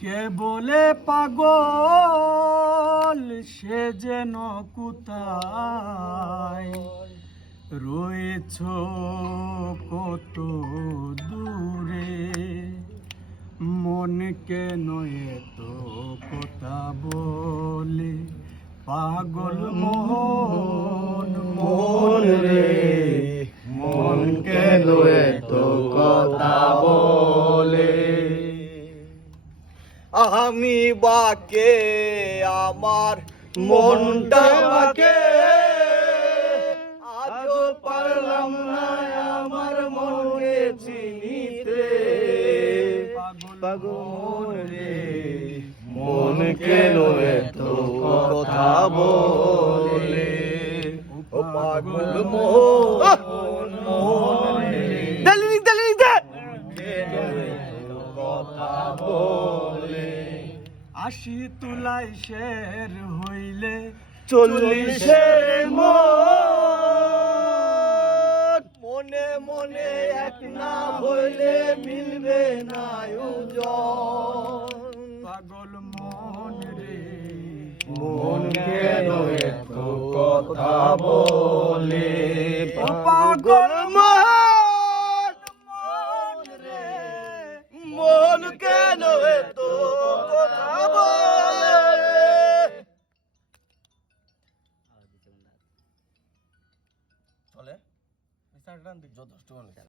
কে বলে পাগল সে যেন কোথায় রয়েছ কত দূরে, মন কেন এত কথা বলে পাগল মন মন রে, মন কেন এত কথা বলে। আমি বাকে আমার মনটা বাকে, আজও পারলাম না আমার মনকে চিনিতে। পাগল রে, মন কেন এত কথা বলে, ও পাগল মন মন রে, কথা বলে। ৮০ তুলাই শের হইলে ৪০-এর মনে মনে এক না হইলে মিলবে না ওজন। পাগল মন রে, মন কেন এত কথা বলে, পাগল মন মন রে, মন কেন এত কথা বলে। চলে যথেষ্ট।